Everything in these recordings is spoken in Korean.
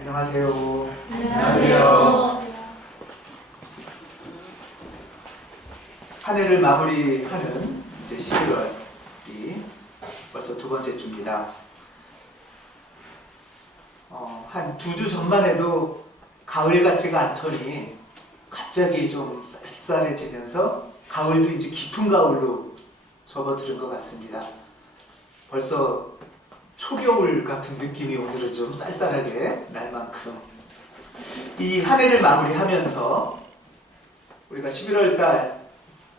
안녕하세요. 안녕하세요. 한 해를 마무리하는 이제 11월이 벌써 두 번째 주입니다. 한 2주 전만 해도 가을 같지가 않더니 갑자기 좀 쌀쌀해지면서 가을도 이제 깊은 가을로 접어드는 것 같습니다. 벌써 초겨울 같은 느낌이 오늘은 좀 쌀쌀하게 날 만큼 이 한 해를 마무리하면서 우리가 11월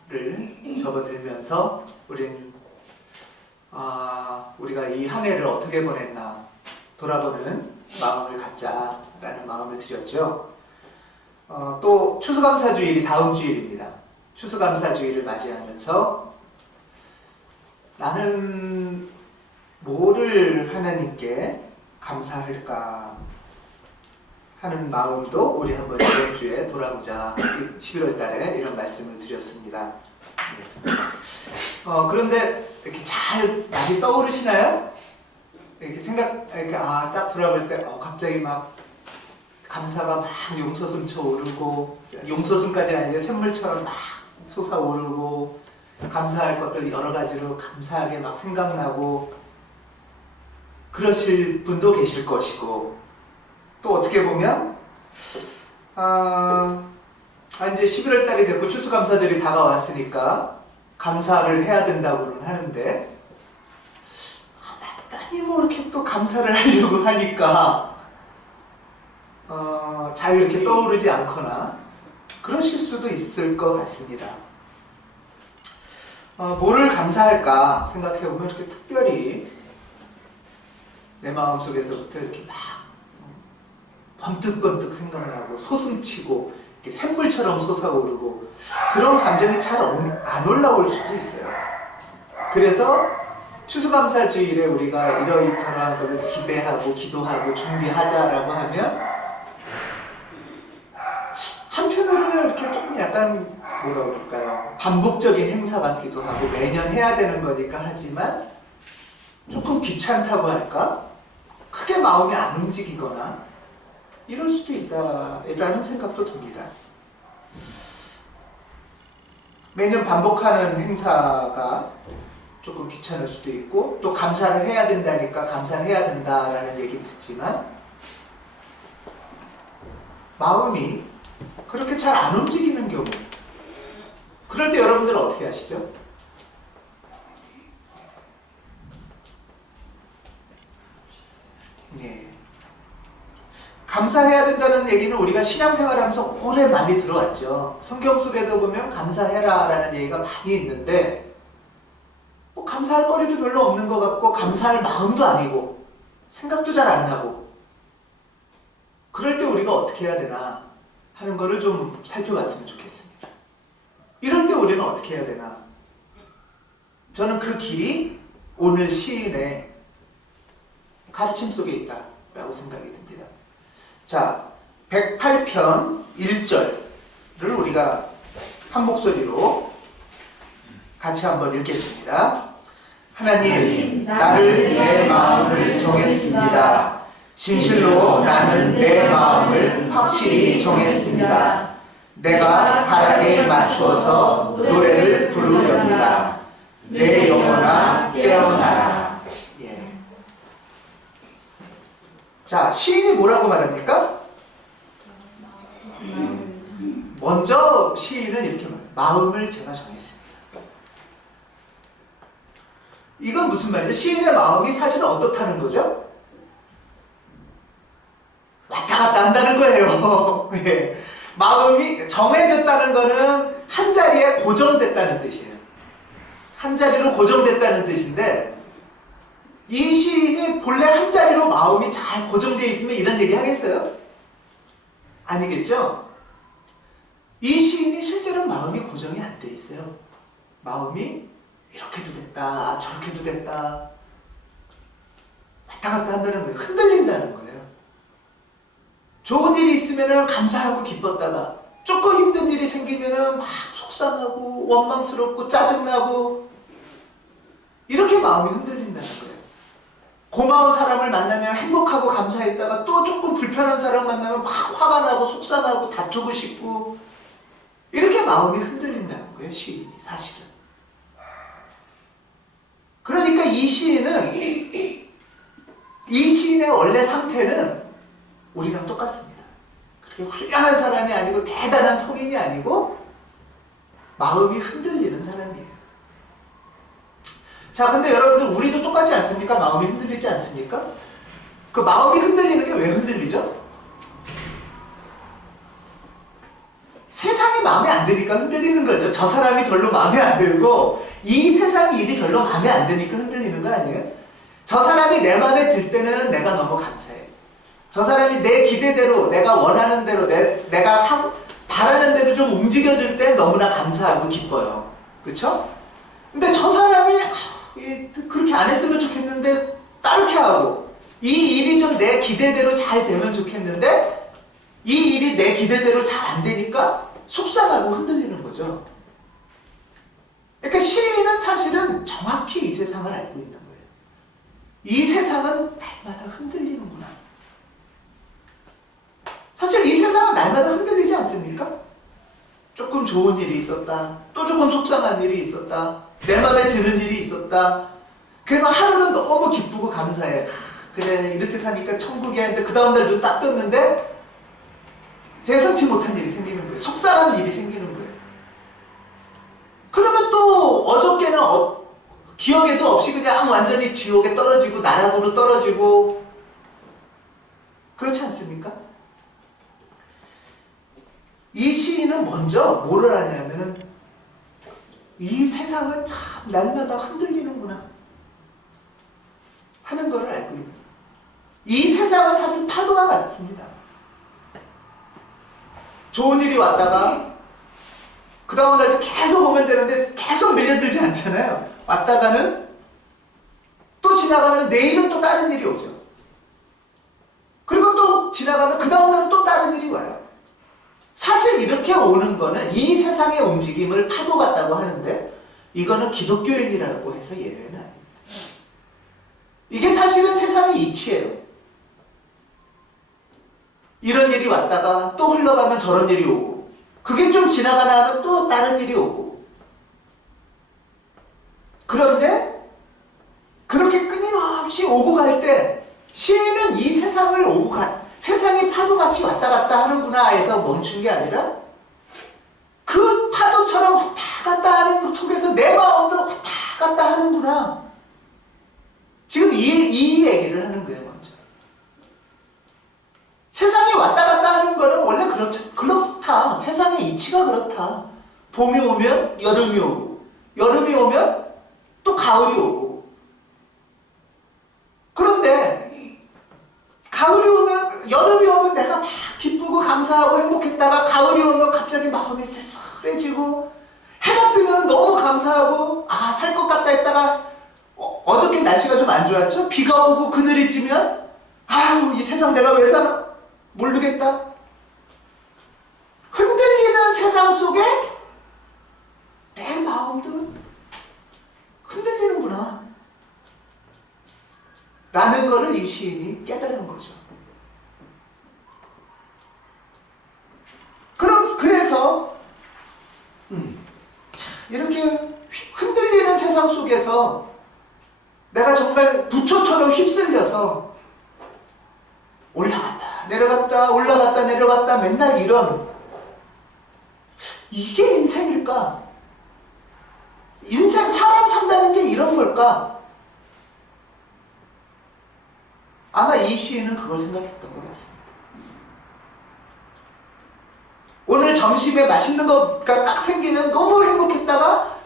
달을 접어들면서 우리가 이 한 해를 어떻게 보냈나 돌아보는 마음을 갖자라는 마음을 드렸죠. 또 추수감사주일이 다음 주일입니다. 추수감사주일을 맞이하면서 나는 뭐를 하나님께 감사할까 하는 마음도 우리 한번 이번 주에 돌아보자. 11월 달에 이런 말씀을 드렸습니다. 그런데 이렇게 잘 많이 떠오르시나요? 이렇게 쫙 돌아볼 때 갑자기 막 감사가 막 용서숨 쳐오르고, 용서숨까지는 아닌데 샘물처럼 막 솟아오르고, 감사할 것들 여러 가지로 감사하게 막 생각나고 그러실 분도 계실 것이고, 또 어떻게 보면 이제 11월 달이 됐고 추수감사절이 다가왔으니까 감사를 해야 된다고는 하는데 마땅히 뭐 이렇게 또 감사를 하려고 하니까 잘 이렇게 떠오르지 않거나 그러실 수도 있을 것 같습니다. 뭐를 감사할까 생각해보면 이렇게 특별히 내 마음속에서부터 이렇게 막 번뜩번뜩 생각나고 솟음치고 이렇게 샘물처럼 솟아오르고 그런 감정이 잘 안 올라올 수도 있어요. 그래서 추수감사주일에 우리가 이러이러한 것을 기대하고 기도하고 준비하자라고 하면 한편으로는 이렇게 조금 약간 뭐라 그럴까요? 반복적인 행사 같기도 하고 매년 해야 되는 거니까 하지만 조금 귀찮다고 할까? 크게 마음이 안 움직이거나 이럴 수도 있다라는 생각도 듭니다. 매년 반복하는 행사가 조금 귀찮을 수도 있고 또 감사를 해야 된다니까 감사를 해야 된다라는 얘기 듣지만 마음이 그렇게 잘 안 움직이는 경우, 그럴 때 여러분들은 어떻게 하시죠? 예. 감사해야 된다는 얘기는 우리가 신앙생활하면서 오래 많이 들어왔죠. 성경 속에도 보면 감사해라 라는 얘기가 많이 있는데 뭐 감사할 거리도 별로 없는 것 같고 감사할 마음도 아니고 생각도 잘 안 나고 그럴 때 우리가 어떻게 해야 되나 하는 거를 좀 살펴봤으면 좋겠습니다. 이럴 때 우리는 어떻게 해야 되나? 저는 그 길이 오늘 시인의 가르침 속에 있다라고 생각이 듭니다. 자, 108편 1절을 우리가 한 목소리로 같이 한번 읽겠습니다. 하나님, 나를 내 마음을 정했습니다. 진실로 나는 내 마음을 확실히 정했습니다. 내가 바라게 맞추어서 노래를 부르렵니다. 내 영혼아 깨어나라. 예. 자, 시인이 뭐라고 말합니까? 먼저 시인은 이렇게 말해요. 마음을 제가 정했습니다. 이건 무슨 말이죠? 시인의 마음이 사실은 어떻다는 거죠? 왔다 갔다 한다는 거예요. 예. 마음이 정해졌다는 거는 한 자리에 고정됐다는 뜻이에요. 한 자리로 고정됐다는 뜻인데 이 시인이 본래 한 자리로 마음이 잘 고정되어 있으면 이런 얘기 하겠어요? 아니겠죠? 이 시인이 실제로 마음이 고정이 안 돼 있어요. 마음이 이렇게도 됐다, 저렇게도 됐다, 왔다 갔다 한다는 거예요. 흔들린다는 거예요. 좋은 일이 있으면 감사하고 기뻤다가 조금 힘든 일이 생기면 막 속상하고 원망스럽고 짜증나고 이렇게 마음이 흔들린다는 거예요. 고마운 사람을 만나면 행복하고 감사했다가 또 조금 불편한 사람 만나면 막 화가 나고 속상하고 다투고 싶고 이렇게 마음이 흔들린다는 거예요. 시인이 사실은. 그러니까 이 시인의 원래 상태는 우리랑 똑같습니다. 그렇게 훌륭한 사람이 아니고 대단한 성인이 아니고 마음이 흔들리는 사람이에요. 자, 근데 여러분들 우리도 똑같지 않습니까? 마음이 흔들리지 않습니까? 그 마음이 흔들리는 게 왜 흔들리죠? 세상이 마음에 안 드니까 흔들리는 거죠. 저 사람이 별로 마음에 안 들고 이 세상 일이 별로 마음에 안 드니까 흔들리는 거 아니에요? 저 사람이 내 마음에 들 때는 내가 너무 감사해. 저 사람이 내 기대대로, 내가 원하는 대로, 내가 바라는 대로 좀 움직여줄 때 너무나 감사하고 기뻐요. 그렇죠? 근데 저 사람이 그렇게 안 했으면 좋겠는데 다르게 하고 이 일이 좀 내 기대대로 잘 되면 좋겠는데 이 일이 내 기대대로 잘 안 되니까 속상하고 흔들리는 거죠. 그러니까 시인은 사실은 정확히 이 세상을 알고 있는 거예요. 이 세상은 날마다 흔들리는구나. 사실 이 세상은 날마다 흔들리지 않습니까? 조금 좋은 일이 있었다. 또 조금 속상한 일이 있었다. 내 맘에 드는 일이 있었다. 그래서 하루는 너무 기쁘고 감사해. 그래, 이렇게 사니까 천국이야. 근데 그 다음 날 눈 딱 떴는데 예상치 못한 일이 생기는 거예요. 속상한 일이 생기는 거예요. 그러면 또 어저께는 기억에도 없이 그냥 완전히 지옥에 떨어지고 나락으로 떨어지고 그렇지 않습니까? 이 시인은 먼저 뭐를 하냐면은 이 세상은 참 날마다 흔들리는구나 하는 걸 알고 있는 거예요. 이 세상은 사실 파도와 같습니다. 좋은 일이 왔다가 그 다음 날 계속 오면 되는데 계속 밀려들지 않잖아요. 왔다가는 또 지나가면 내일은 또 다른 일이 오죠. 그리고 또 지나가면 그 다음 날은 또 다른 일이 와요. 사실 이렇게 오는 거는 이 세상의 움직임을 파도 같다고 하는데 이거는 기독교인이라고 해서 예외는 아닙니다. 이게 사실은 세상의 이치예요. 이런 일이 왔다가 또 흘러가면 저런 일이 오고 그게 좀 지나가나 하면 또 다른 일이 오고 그런데 그렇게 끊임없이 오고 갈 때 시인은 이 세상을 세상이 파도같이 왔다 갔다 하는구나 해서 멈춘 게 아니라 그 파도처럼 왔다 갔다 하는 속에서 내 마음도 왔다 갔다 하는구나. 지금 이 얘기를 하는 거예요, 먼저. 세상이 왔다 갔다 하는 거는 원래 그렇다. 세상의 이치가 그렇다. 봄이 오면 여름이 오고, 여름이 오면 또 가을이 오고. 그런데 가을이 오면, 여름이 오면 내가 막 기쁘고 감사하고 행복했다가 가을이 오면 갑자기 마음이 쓸쓸해지고 해가 뜨면 너무 감사하고 살 것 같다 했다가 어저께 날씨가 좀 안 좋았죠? 비가 오고 그늘이 지면 아유 이 세상 내가 왜 살아? 모르겠다. 흔들리는 세상 속에 내 마음도 흔들리는구나 라는 거를 이 시인이 깨달은 거죠. 그래서 이렇게 흔들리는 세상 속에서 내가 정말 부초처럼 휩쓸려서 올라갔다 내려갔다 올라갔다 내려갔다 맨날 이런 이게 인생일까? 인생 사람 산다는 게 이런 걸까? 아마 이 시인은 그걸 생각했던 것 같습니다. 오늘 점심에 맛있는 거가 딱 생기면 너무 행복했다가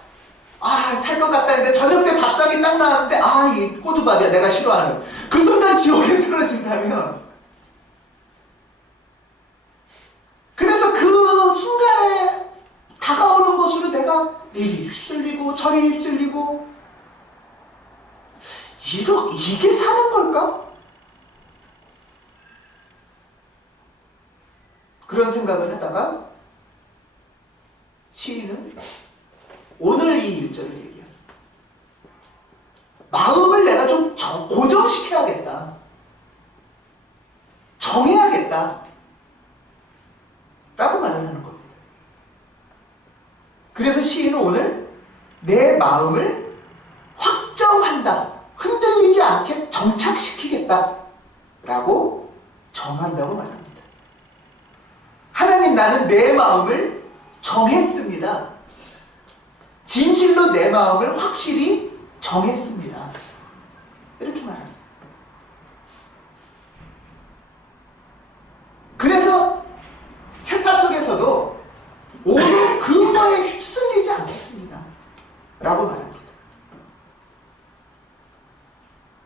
살 것 같다 했는데 저녁 때 밥상이 딱 나왔는데 이 꼬두밥이야 내가 싫어하는 그 순간 지옥에 떨어진다면 그래서 그 순간에 다가오는 것으로 내가 이리 휩쓸리고 저리 휩쓸리고 이게 사는 걸까? 그런 생각을 하다가 시인은 오늘 이 일절을 얘기합니다. 마음을 내가 좀 고정시켜야겠다. 정해야겠다. 라고 말을 하는 겁니다. 그래서 시인은 오늘 내 마음을 확정한다. 흔들리지 않게 정착시키겠다. 라고 정한다고 말합니다. 하나님, 나는 내 마음을 정했습니다. 진실로 내 마음을 확실히 정했습니다. 이렇게 말합니다. 그래서 생각 속에서도 오늘 그거에 휩쓸리지 않겠습니다. 라고 말합니다.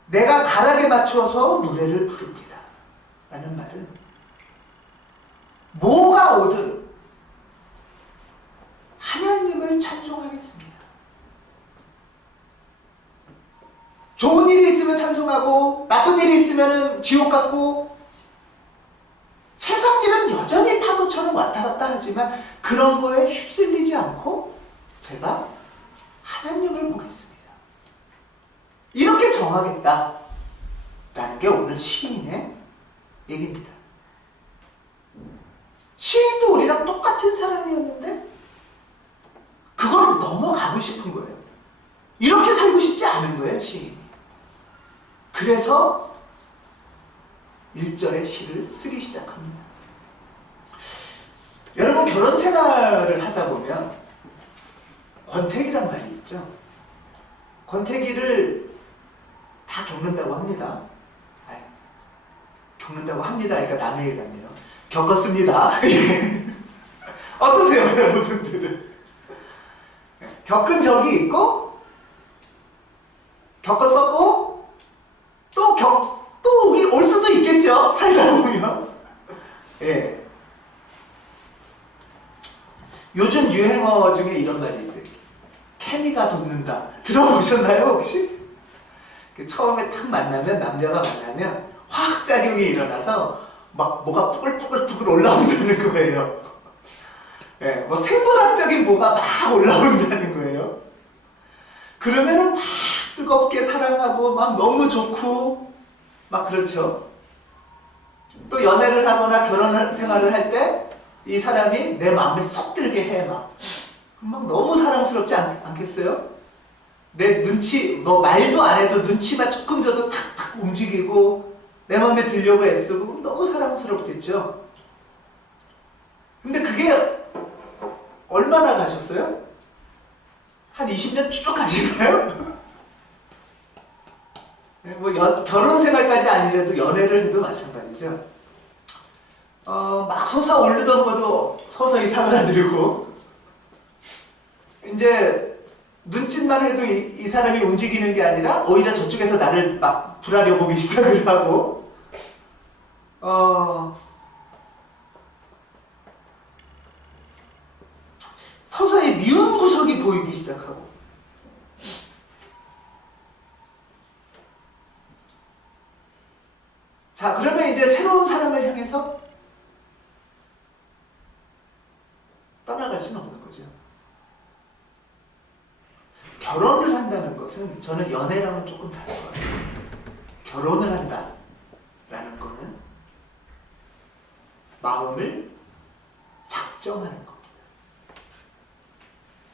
내가 가락에 맞춰서 노래를 부릅니다. 라는 말은 뭐가 오든 하나님을 찬송하겠습니다. 좋은 일이 있으면 찬송하고 나쁜 일이 있으면 지옥 같고 세상 일은 여전히 파도처럼 왔다 갔다 하지만 그런 거에 휩쓸리지 않고 제가 하나님을 보겠습니다. 이렇게 정하겠다 라는 게 오늘 시인의 얘기입니다. 시인도 우리랑 똑같은 사람이었는데 그걸 넘어가고 싶은 거예요. 이렇게 살고 싶지 않은 거예요, 시인이. 그래서 1절의 시를 쓰기 시작합니다. 여러분, 결혼 생활을 하다 보면 권태기란 말이 있죠. 권태기를 다 겪는다고 합니다. 겪는다고 합니다. 그러니까 남의 일 같네요. 겪었습니다. 어떠세요, 여러분들은? 겪은 적이 있고 겪었었고 또 올 수도 있겠죠. 살다 보면. 예. 요즘 유행어 중에 이런 말이 있어요. 케미가 돋는다. 들어보셨나요, 혹시? 처음에 탁 만나면, 남자가 만나면 화학작용이 일어나서 막 뭐가 뿌글뿌글 올라온다는 거예요. 예, 뭐 생물학적인 뭐가 막 올라온다는 거예요. 그러면은 막 뜨겁게 사랑하고 막 너무 좋고 막 그렇죠. 또 연애를 하거나 결혼 생활을 할 때 이 사람이 내 마음에 쏙 들게 해. 막 너무 사랑스럽지 않겠어요? 내 눈치, 뭐 말도 안 해도 눈치만 조금 줘도 탁탁 움직이고 내 마음에 들려고 애쓰고 너무 사랑스럽겠죠? 근데 그게 얼마나 가셨어요? 한 20년 쭉 가실까요? 뭐 결혼 생활까지 아니라도 연애를 해도 마찬가지죠. 막 솟아오르던 것도 서서히 사그라들고 이제 눈짓만 해도 이 사람이 움직이는 게 아니라 오히려 저쪽에서 나를 막 불하려 보기 시작을 하고 서서히 미운 구석이 보이기 시작하고 자, 그러면 이제 새로운 사람을 향해서 떠나갈 수는 없는 거죠. 결혼을 한다는 것은 저는 연애랑은 조금 다른 것 같아요. 결혼을 한다라는 거는 마음을 작정하는 겁니다.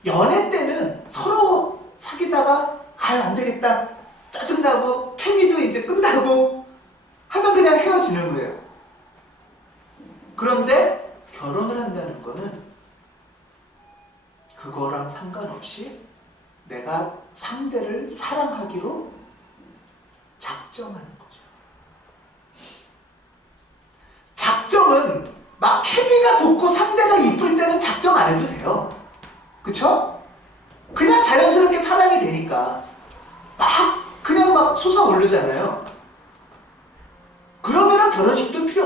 연애 때는 서로 사귀다가 안 되겠다, 짜증나고 케미도 이제 끝나고 하면 그냥 헤어지는 거예요. 그런데 결혼을 한다는 거는 그거랑 상관없이 내가 상대를 사랑하기로 작정하는 거죠. 작정은 막 케미가 돋고 상대가 이쁠 때는 작정 안 해도 돼요. 그쵸? 그냥 자연스럽게 사랑이 되니까 그냥 막 솟아오르잖아요. 그러면은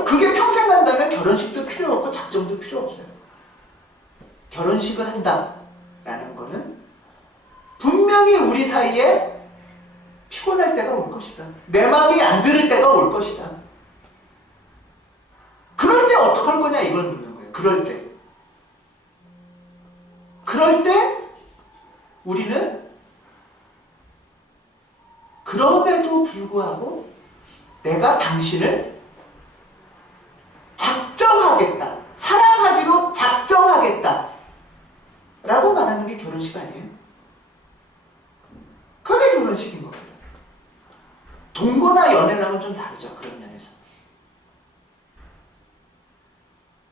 그게 평생 간다면 결혼식도 필요 없고 작정도 필요 없어요. 결혼식을 한다라는 거는 분명히 우리 사이에 피곤할 때가 올 것이다. 내 마음이 안 들을 때가 올 것이다. 그럴 때 어떡할 거냐 이걸 묻는 거예요. 그럴 때 우리는 불구하고 내가 당신을 작정하겠다. 사랑하기로 작정하겠다. 라고 말하는 게 결혼식 아니에요? 그게 결혼식인 겁니다. 동거나 연애랑은 좀 다르죠. 그런 면에서.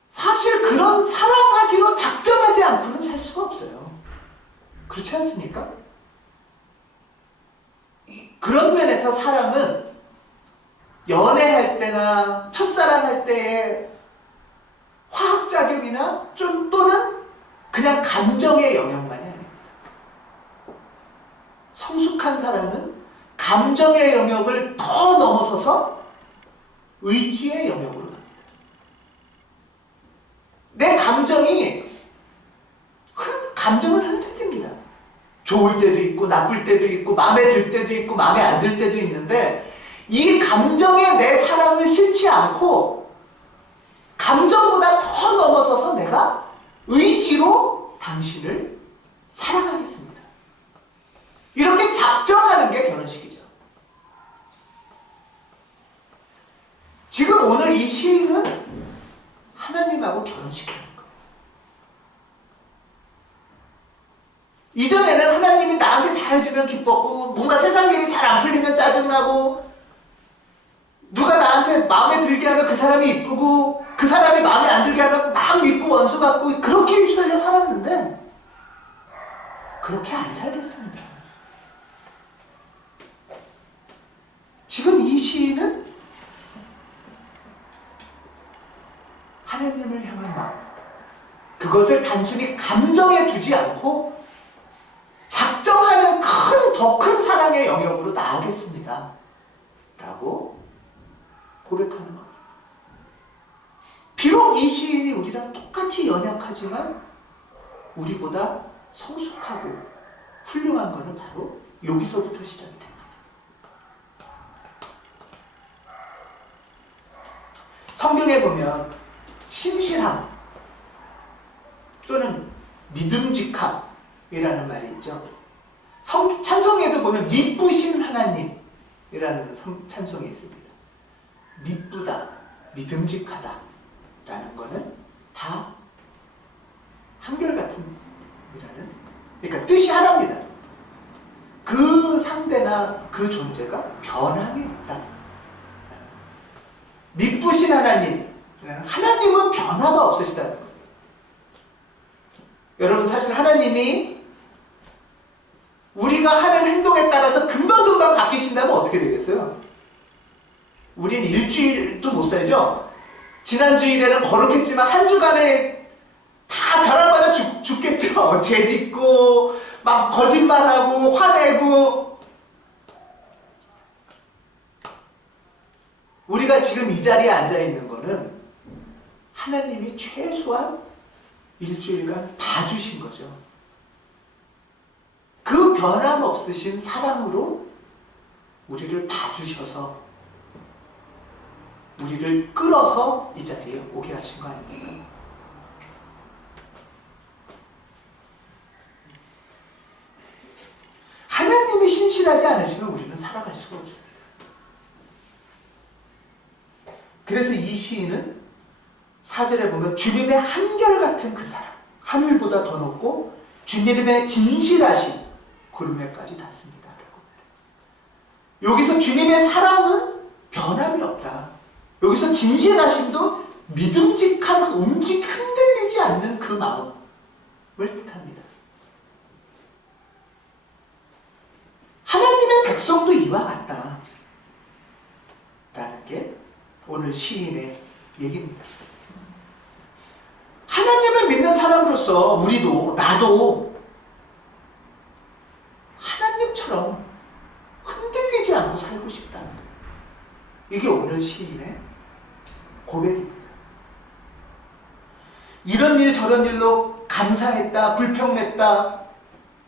사실 그런 사랑하기로 작정하지 않고는 살 수가 없어요. 그렇지 않습니까? 그런 면에서 사랑은 연애할 때나 첫사랑할 때의 화학작용이나 좀 또는 그냥 감정의 영역만이 아닙니다. 성숙한 사랑은 감정의 영역을 더 넘어서서 의지의 영역으로 갑니다. 내 감정은 흔들립니다. 좋을 때도 있고 나쁠 때도 있고 마음에 들 때도 있고 마음에 안 들 때도 있는데 이 감정에 내 사랑을 싣지 않고 감정보다 더 넘어서서 내가 의지로 당신을 사랑하겠습니다. 이렇게 작정하는 게 결혼식이죠. 지금 오늘 이 시인은 하나님하고 결혼식하는 거예요. 이전에는 하나님이 나한테 잘해주면 기뻤고 뭔가 세상 일이 잘 안 풀리면 짜증나고 누가 나한테 마음에 들게 하면 그 사람이 이쁘고 그 사람이 마음에 안 들게 하면 막 믿고 원수 받고 그렇게 휩쓸려 살았는데 그렇게 안 살겠습니다. 지금 이 시인은 하나님을 향한 마음, 그것을 단순히 감정에 두지 않고 작정하면 더 큰 사랑의 영역으로 나아가겠습니다. 라고 고백하는 겁니다. 비록 이 시인이 우리랑 똑같이 연약하지만 우리보다 성숙하고 훌륭한 것은 바로 여기서부터 시작이 됩니다. 성경에 보면 신실함 또는 믿음직함이라는 말이 있죠. 찬송에도 보면 미쁘신 하나님이라는 찬송이 있습니다. 미쁘다, 믿음직하다 라는 거는 다 한결같은 이라는, 그러니까 뜻이 하나입니다. 그 상대나 그 존재가 변함이 없다. 미쁘신 하나님, 하나님은 변화가 없으시다는 거예요. 여러분 사실 하나님이 우리가 하는 행동에 따라서 금방금방 바뀌신다면 어떻게 되겠어요? 우린 일주일도 못 살죠? 지난주일에는 거룩했지만 한 주간에 다 벼락맞아 죽겠죠? 죄 짓고 막 거짓말하고 화내고. 우리가 지금 이 자리에 앉아있는 거는 하나님이 최소한 일주일간 봐주신 거죠. 그 변함없으신 사랑으로 우리를 봐주셔서 우리를 끌어서 이 자리에 오게 하신 거 아닙니까? 하나님이 신실하지 않으시면 우리는 살아갈 수가 없습니다. 그래서 이 시인은 4절에 보면 주님의 한결같은 그 사랑, 하늘보다 더 높고 주님의 진실하신 구름에까지 닿습니다. 여기서 주님의 사랑은 변함이 없다. 여기서 진실하심도 믿음직한 흔들리지 않는 그 마음을 뜻합니다. 하나님의 백성도 이와 같다 라는 게 오늘 시인의 얘기입니다. 하나님을 믿는 사람으로서 우리도, 나도 하나님처럼 흔들리지 않고 살고 싶다는 거예요. 이게 오늘 시인의 고백입니다. 이런 일 저런 일로 감사했다, 불평냈다,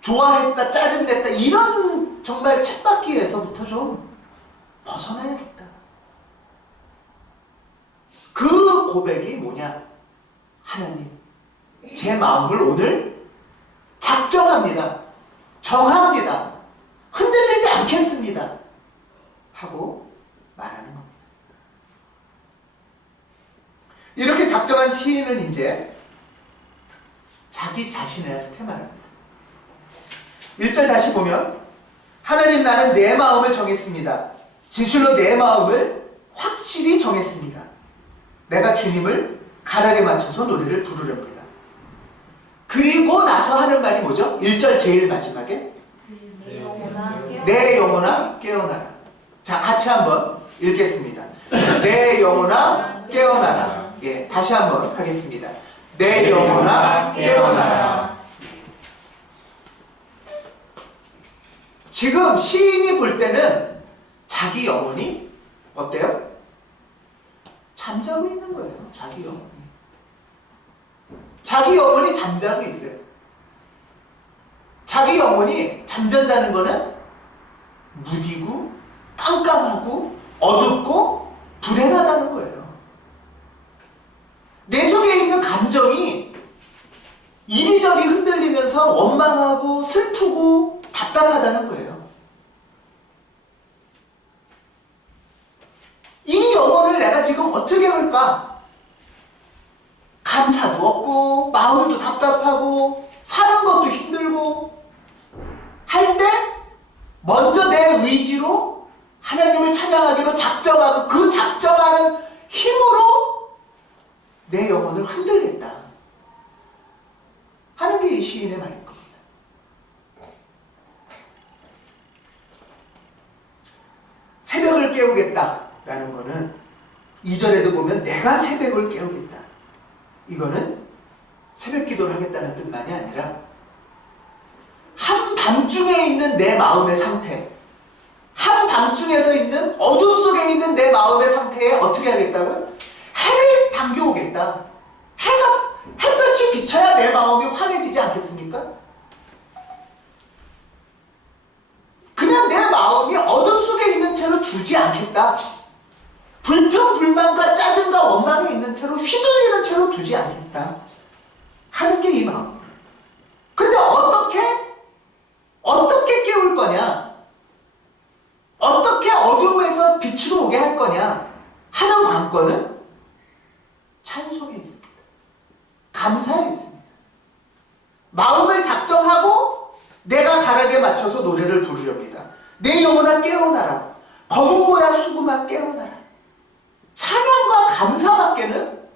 좋아했다, 짜증냈다, 이런 정말 쳇바퀴에서부터 좀 벗어나야겠다. 그 고백이 뭐냐? 하나님, 제 마음을 오늘 작정합니다. 정합니다. 흔들리지 않겠습니다. 하고 말하는 겁니다. 이렇게 작정한 시인은 이제 자기 자신한테 말합니다. 1절 다시 보면 하나님 나는 내 마음을 정했습니다. 진실로 내 마음을 확실히 정했습니다. 내가 주님을 가락에 맞춰서 노래를 부르렵니다. 그리고 나서 하는 말이 뭐죠? 1절 제일 마지막에 내 영혼아 깨어나라. 자, 같이 한번 읽겠습니다. 내 영혼아 깨어나라. 예, 다시 한번 하겠습니다. 내 영혼아 깨어나라. 지금 시인이 볼 때는 자기 영혼이 어때요? 잠자고 있는 거예요. 자기 영혼이. 자기 영혼이 잠자고 있어요. 자기 영혼이 잠잔다는 거는 무디고 깜깜하고 어둡고 불행하다는 거예요. 내 속에 있는 감정이 이리저리 흔들리면서 원망하고 슬프고 답답하다는 거예요. 이 영혼을 내가 지금 어떻게 할까? 감사도 없고 마음도 답답하고 사는 것도 힘들고 할 때 먼저 내 의지로 하나님을 찬양하기로 작정하고 그 작정하는 힘으로 내 영혼을 흔들겠다 하는 게 이 시인의 말인 겁니다. 새벽을 깨우겠다라는 거는 2절에도 보면 내가 새벽을 깨우겠다. 이거는 새벽 기도를 하겠다는 뜻만이 아니라 한밤중에 있는 내 마음의 상태, 한밤중에서 있는 어둠 속에 있는 내 마음의 상태에 어떻게 하겠다고요? 해를 당겨오겠다. 햇볕이 비쳐야 내 마음이 환해지지 않겠습니까? 그냥 내 마음이 어둠 속에 있는 채로 두지 않겠다. 불평, 불만과 짜증과 원망이 있는 채로 휘둘리는 채로 두지 않겠다 하는 게 이 마음. 근데 어떻게 깨울 거냐? 어떻게 어둠에서 빛으로 오게 할 거냐 하는 관건은 찬송에 있습니다. 감사에 있습니다. 마음을 작정하고 내가 가락에 맞춰서 노래를 부르렵니다. 내 영혼아 깨어나라. 검은 고야 수구마 깨어나라. 찬양과 감사밖에는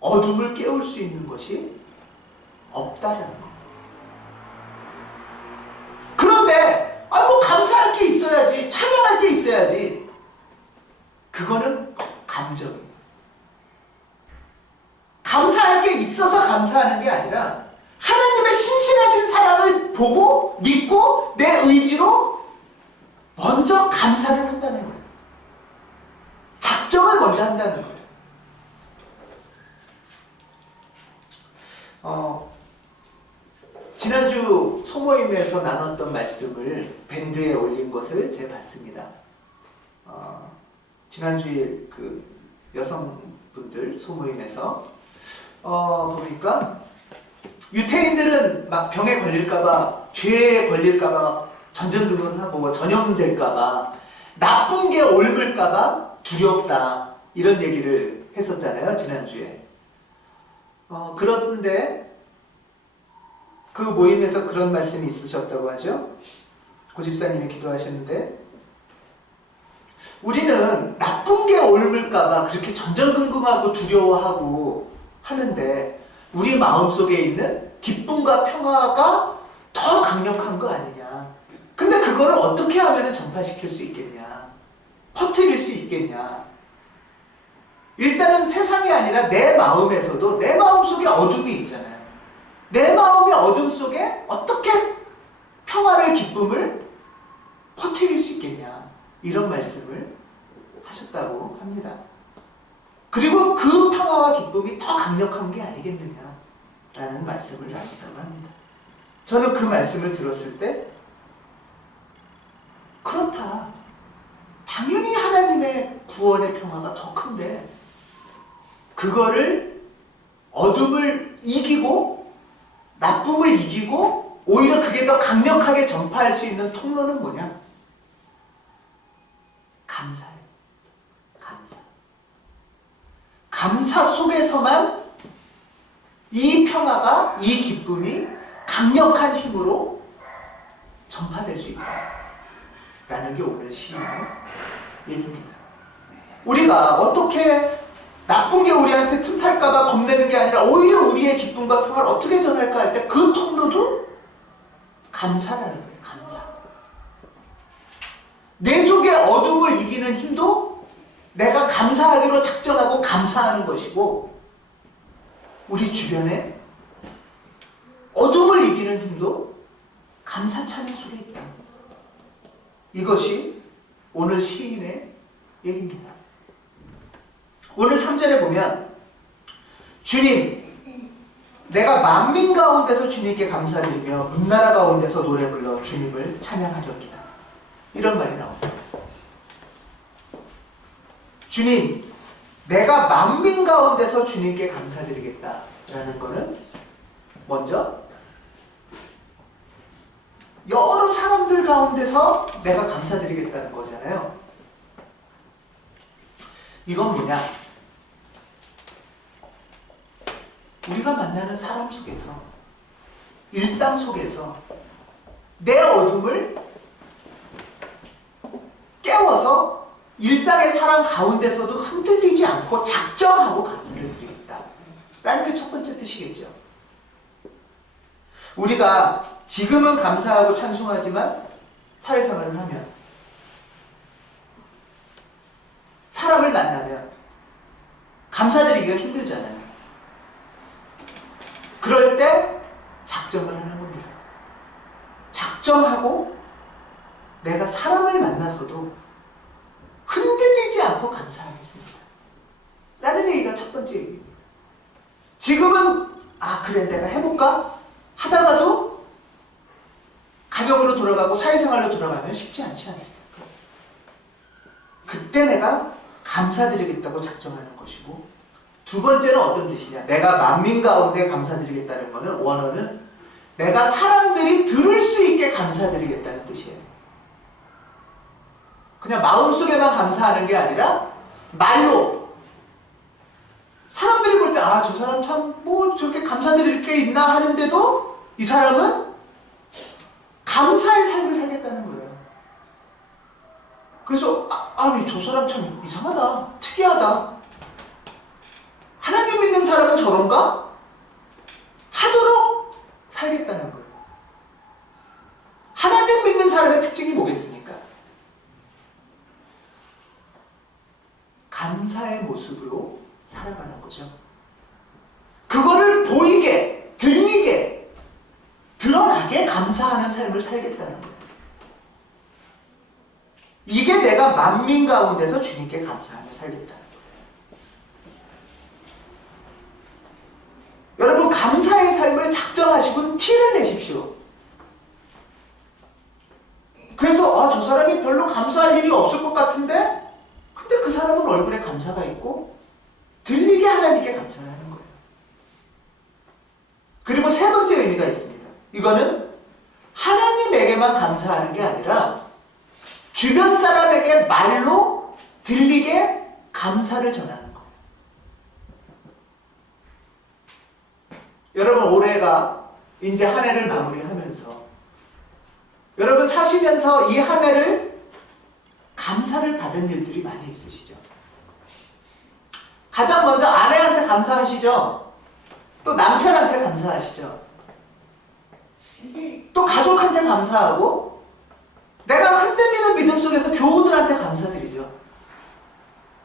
어둠을 깨울 수 있는 것이 없다라는 겁니다. 그런데 뭐 감사할 게 있어야지, 찬양할 게 있어야지. 그거는 감정이에요. 감사할 게 있어서 감사하는 게 아니라 하나님의 신실하신 사랑을 보고 믿고 내 의지로 먼저 감사를 한다는 거예요. 작정을 먼저 한다는 거예요. 지난주 소모임에서 나눴던 말씀을 밴드에 올린 것을 제가 봤습니다. 지난주에 그 여성분들 소모임에서 보니까 유태인들은 막 병에 걸릴까봐, 죄에 걸릴까봐 전전긍긍하고 전염될까봐, 나쁜 게 옮을까봐 두렵다 이런 얘기를 했었잖아요, 지난주에. 그런데 그 모임에서 그런 말씀이 있으셨다고 하죠. 고집사님이 기도하셨는데 우리는 나쁜 게 옮을까봐 그렇게 전전긍긍하고 두려워하고 하는데 우리 마음속에 있는 기쁨과 평화가 더 강력한 거 아니냐. 근데 그거를 어떻게 하면 전파시킬 수 있겠냐, 퍼뜨릴 수 있겠냐. 일단은 세상이 아니라 내 마음에서도 내 마음속에 어둠이 있잖아요. 내 마음의 어둠 속에 어떻게 평화를, 기쁨을 퍼뜨릴 수 있겠냐, 이런 말씀을 하셨다고 합니다. 그리고 그 평화와 기쁨이 더 강력한 게 아니겠느냐라는 말씀을 하셨다고 합니다. 저는 그 말씀을 들었을 때 그렇다. 당연히 하나님의 구원의 평화가 더 큰데 그거를 어둠을 이기고 나쁨을 이기고 오히려 그게 더 강력하게 전파할 수 있는 통로는 뭐냐? 감사해요. 감사. 감사 속에서만 이 평화가, 이 기쁨이 강력한 힘으로 전파될 수 있다라는 게 오늘 시인의 얘기입니다. 우리가 어떻게 나쁜 게 우리한테 틈탈까봐 겁내는 게 아니라 오히려 우리의 기쁨과 평화를 어떻게 전할까 할 때 그 통로도 감사라는 거예요. 감사. 내 속의 어둠을 이기는 힘도 내가 감사하기로 작정하고 감사하는 것이고, 우리 주변에 어둠을 이기는 힘도 감사 찬양 속에 있다. 이것이 오늘 시인의 얘기입니다. 오늘 3절에 보면 주님, 내가 만민 가운데서 주님께 감사드리며 문나라 가운데서 노래 불러 주님을 찬양하렵니다. 이런 말이 나옵니다. 주님, 내가 만민 가운데서 주님께 감사드리겠다라는 거는 먼저 여러 사람들 가운데서 내가 감사드리겠다는 거잖아요. 이건 뭐냐? 우리가 만나는 사람 속에서, 일상 속에서 내 어둠을 깨워서 일상의 사람 가운데서도 흔들리지 않고 작정하고 감사를 드리겠다라는 게 첫 번째 뜻이겠죠. 우리가 지금은 감사하고 찬송하지만 사회생활을 하면, 사람을 만나면 감사드리기가 힘들잖아요. 그럴 때 작정을 하는 겁니다. 작정하고 내가 사람을 만나서도 흔들리지 않고 감사하겠습니다. 라는 얘기가 첫 번째 얘기입니다. 지금은 그래 내가 해볼까? 하다가도 가정으로 돌아가고 사회생활로 돌아가면 쉽지 않지 않습니까? 그때 내가 감사드리겠다고 작정하는 것이고, 두 번째는 어떤 뜻이냐? 내가 만민 가운데 감사드리겠다는 것은, 원어는 내가 사람들이 들을 수 있게 감사드리겠다는 뜻이에요. 그냥 마음속에만 감사하는 게 아니라 말로 사람들이 볼 때 저 사람 참 뭐 저렇게 감사드릴 게 있나 하는데도 이 사람은 감사의 삶을 살겠다는 거예요. 그래서 저 사람 참 이상하다, 특이하다, 하나님 믿는 사람은 저런가? 하도록 살겠다는 거예요. 하나님 믿는 사람의 특징이 뭐겠습니까? 감사의 모습으로 살아가는 거죠. 그거를 보이게, 들리게, 드러나게 감사하는 삶을 살겠다는 거예요. 이게 내가 만민 가운데서 주님께 감사하며 살겠다는 거예요. 여러분, 감사의 삶을 작정하시고 티를 내십시오. 그래서 저 사람이 별로 감사할 일이 없을 것 같은데, 근데 그 사람은 얼굴에 감사가 있고 들리게 하나님께 감사를 하는 거예요. 그리고 세 번째 의미가 있습니다. 이거는 하나님에게만 감사하는 게 아니라 주변 사람에게 말로 들리게 감사를 전하는 거예요. 여러분, 올해가 이제 한 해를 마무리하면서 여러분 사시면서 이 한 해를 감사를 받은 일들이 많이 있으시죠? 가장 먼저 아내한테 감사하시죠? 또 남편한테 감사하시죠? 또 가족한테 감사하고, 내가 흔들리는 믿음 속에서 교우들한테 감사드리죠.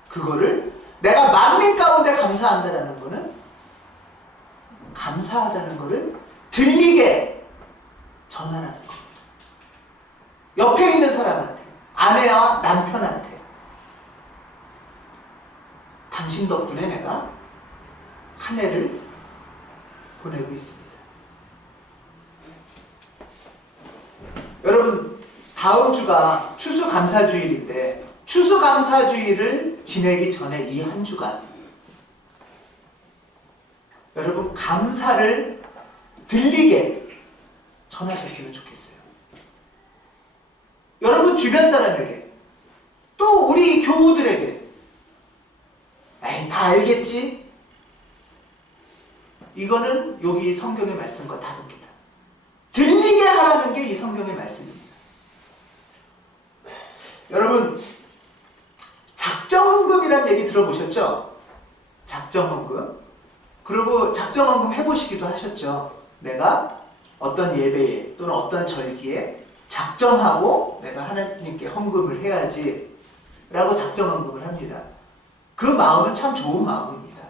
그거를 내가 만민 가운데 감사한다는 거는 감사하다는 거를 들리게 전하라는 거. 옆에 있는 사람한테, 아내와 남편한테, 당신 덕분에 내가 한 해를 보내고 있습니다. 여러분, 다음 주가 추수감사주일인데, 추수감사주일을 지내기 전에 이 한 주간 여러분 감사를 들리게 전하셨으면 좋겠어요. 여러분 주변 사람에게, 또 우리 교우들에게 에이, 다 알겠지? 이거는 여기 성경의 말씀과 다릅니다. 들리게 하라는 게 이 성경의 말씀입니다. 여러분, 작정헌금이라는 얘기 들어보셨죠? 작정헌금. 그리고 작정헌금 해보시기도 하셨죠? 내가 어떤 예배에 또는 어떤 절기에 작정하고 내가 하나님께 헌금을 해야지 라고 작정헌금을 합니다. 그 마음은 참 좋은 마음입니다.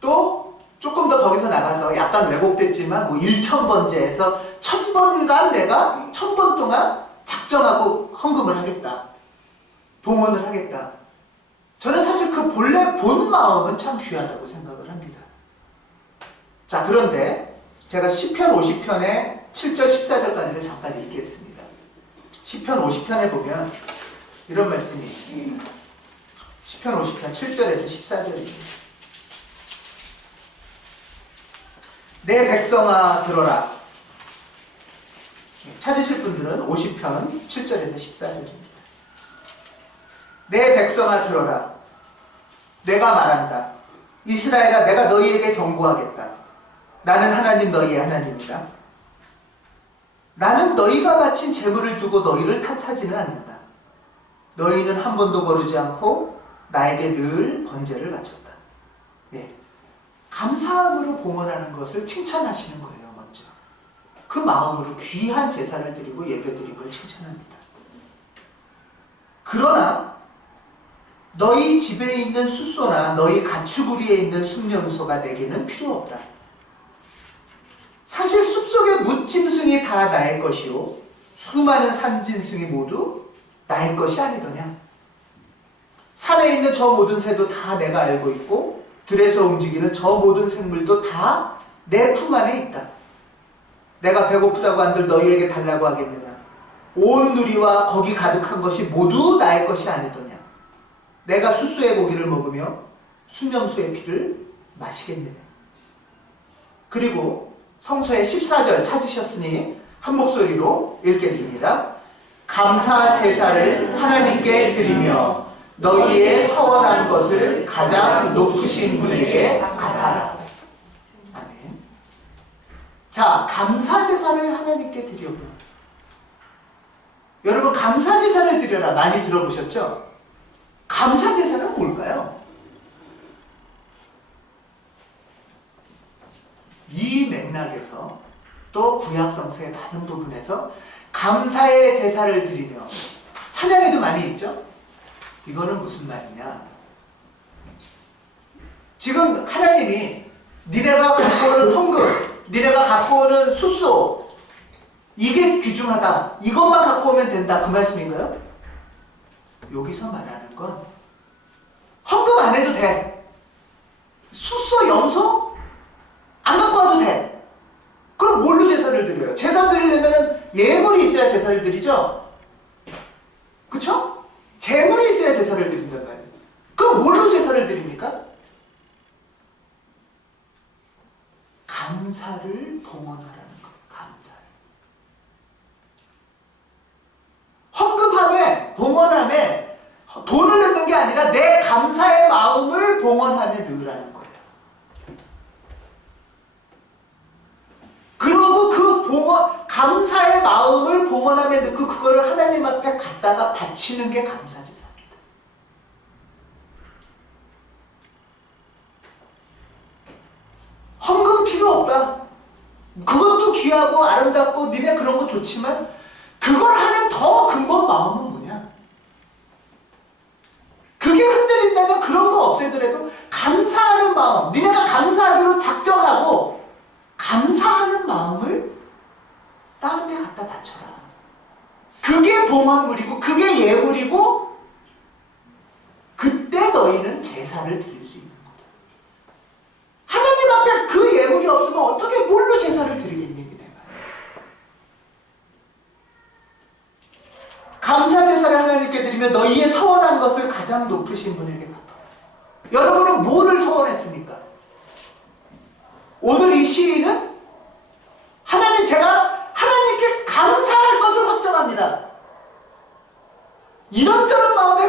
또 조금 더 거기서 나가서 약간 왜곡됐지만 뭐 1000번째에서 1000번간 내가 1000번 동안 작정하고 헌금을 하겠다. 봉헌을 하겠다. 저는 사실 그 본래 본 마음은 참 귀하다고 생각을 합니다. 자, 그런데 제가 시편 50편의 7절 14절까지를 잠깐 읽겠습니다. 시편 50편에 보면 이런 말씀이 있습니다. 시편 50편 7절에서 14절입니다. 내 백성아 들어라. 찾으실 분들은 50편 7절에서 14절입니다. 내 백성아 들어라. 내가 말한다. 이스라엘아, 내가 너희에게 경고하겠다. 나는 하나님 너희의 하나님이다. 나는 너희가 바친 재물을 두고 너희를 탓하지는 않는다. 너희는 한 번도 거르지 않고 나에게 늘 번제를 바쳤다. 예. 감사함으로 봉헌하는 것을 칭찬하시는 거예요, 먼저. 그 마음으로 귀한 제사를 드리고 예배드린 걸 칭찬합니다. 그러나 너희 집에 있는 숫소나 너희 가축우리에 있는 순념소가 내게는 필요 없다. 사실 숲속의 뭇짐승이 다 나의 것이요 수많은 산짐승이 모두 나의 것이 아니더냐. 산에 있는 저 모든 새도 다 내가 알고 있고 들에서 움직이는 저 모든 생물도 다 내 품 안에 있다. 내가 배고프다고 한들 너희에게 달라고 하겠느냐. 온 누리와 거기 가득한 것이 모두 나의 것이 아니더냐. 내가 숫소의 고기를 먹으며 순념소의 피를 마시겠느냐. 그리고 성서의 14절 찾으셨으니 한 목소리로 읽겠습니다. 감사 제사를 하나님께 드리며 너희의 서원한 것을 가장 높으신 분에게 갚아라. 아멘. 자, 감사 제사를 하나님께 드려요. 여러분, 감사 제사를 드려라 많이 들어보셨죠? 감사 제사는 뭘까요? 이 맥락에서 또 구약성서의 많은 부분에서 감사의 제사를 드리며 찬양에도 많이 있죠? 이거는 무슨 말이냐? 지금 하나님이 니네가 갖고 오는 헌금, 니네가 갖고 오는 숫소, 이게 귀중하다. 이것만 갖고 오면 된다. 그 말씀인가요? 여기서 말하는 건 헌금 안 해도 돼. 숫소, 염소 안 갖고 와도 돼. 그럼 뭘로 제사를 드려요? 제사 드리려면 예물이 있어야 제사를 드리죠? 그쵸? 재물이 있어야 제사를 드린단 말이에요. 그럼 뭘로 제사를 드립니까? 감사를 봉헌하라는 거예요. 감사를. 헌금함에, 봉헌함에 돈을 넣는 게 아니라 내 감사의 마음을 봉헌함에 넣으라는 거예요. 그리고 그 감사의 마음을 봉헌함에 넣고 그거를 하나님 앞에 갖다가 바치는 게 감사제사입니다. 헌금 필요 없다. 그것도 귀하고 아름답고 니네 그런 거 좋지만 그걸 하는 더 근본 마음은 뭐냐? 그게 흔들린다면 그런 거 없애더라도 감사하는 마음, 니네가 감사하기로 작정하고 감사하는 마음을 나한테 갖다 바쳐라. 그게 봉헌물이고 그게 예물이고 그때 너희는 제사를 드릴 수 있는 거다. 하나님 앞에 그 예물이 없으면 어떻게 뭘로 제사를 드리겠니? 내가. 감사 제사를 하나님께 드리며 너희의 서원한 것을 가장 높으신 분에게 갚아라. 여러분은 뭐를 서원했습니까? 오늘 이 시인은 하나님, 제가 하나님께 감사할 것을 확정합니다. 이런저런 마음에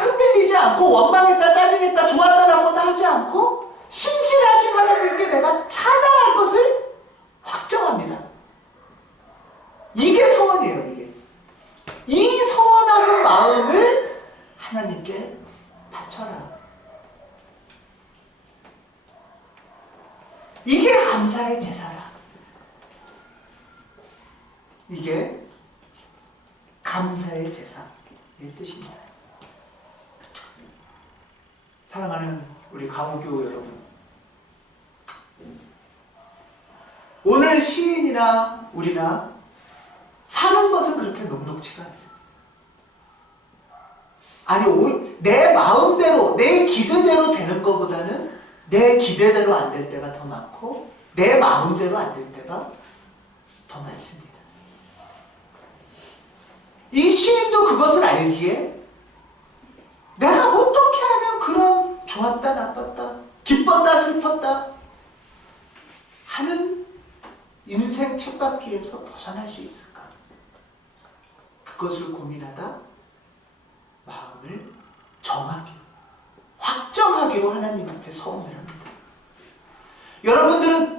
원망했다, 짜증했다, 좋았다, 나쁘다 하지 않고 신실하신 하나님께 내가 찬양할 것을 확정합니다. 이게 서원이에요, 이게. 이 서원하는 마음을 하나님께 바쳐라. 이게 감사의 제사라. 이게 감사의 제사의 뜻입니다. 사랑하는 우리 가운교 여러분, 오늘 시인이나 우리나 사는 것은 그렇게 녹록지가 않습니다. 아니, 내 마음대로, 내 기대대로 되는 것보다는 내 기대대로 안 될 때가 더 많고 내 마음대로 안 될 때가 더 많습니다. 이 시인도 그것을 알기에 내가 어떻게 하면 그런 좋았다 나빴다 기뻤다 슬펐다 하는 인생 쳇바퀴에서 벗어날 수 있을까? 그것을 고민하다 마음을 정하기로, 확정하기로 하나님 앞에 서원을 합니다. 여러분들은